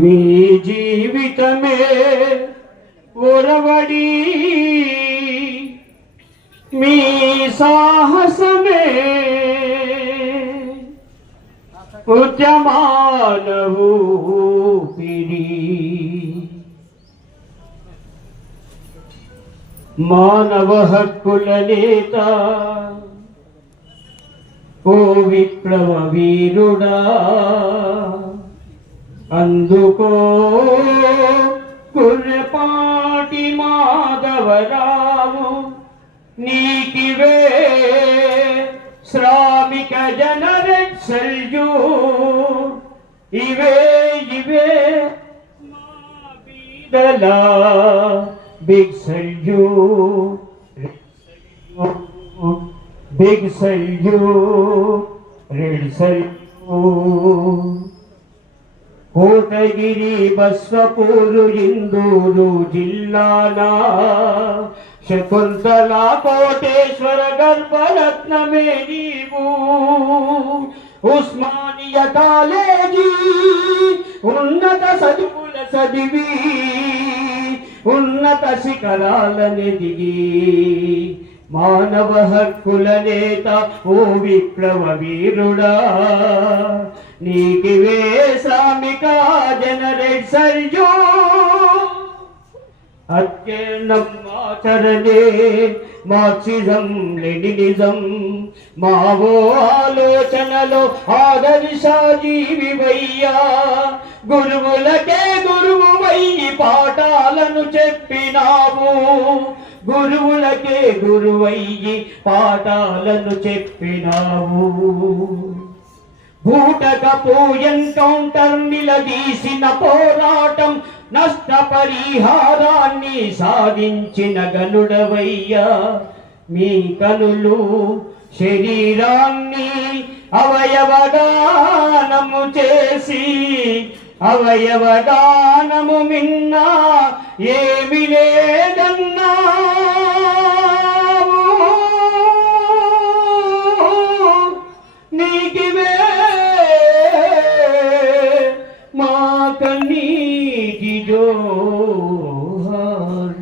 మీ జీవితమే ఒరవడి మీ సాహసమే ఉద్యమాల ఊపిరి. మానవ హక్కుల నేత ఓ విప్లవ వీరుడా. అందుకో కుర్రపాటి మాధవరావు నీకివే శ్రామిక జనరెట్ ఇవే ఇవే మా big salute. Big salute red salute. Kotagiri Baswapur Indur జిల్లాల శకుంతల కోటేశ్వర గర్భరత్నమే నీవు ఉస్మానియా కాలేజీ ఉన్నత చదువుల చదివి ఉన్నత శిఖరాలని దిగి మానవ హక్కుల నేత ఓ విప్లవ వీరుడా. నీకివే శ్రామిక జనరేట్ సర్జో అత్యన్నం ఆచరణే నిజం. మావో ఆలోచనలో ఆదర్శ జీవివయ్యా గురువులకే గురువు వయ్యి పాఠాలను చెప్పినావు. గురువులకే గురువయ్యి పాఠాలను చెప్పినావు. బూటకపు ఎన్కౌంటర్ నిలదీసిన పోరాటం నష్టపరిహారాన్ని సాధించిన గనుడవయ్యా. మీ కనులు శరీరాన్ని అవయవదానము చేసి అవయవదానము మిన్నా ఏమి లేదన్నా হর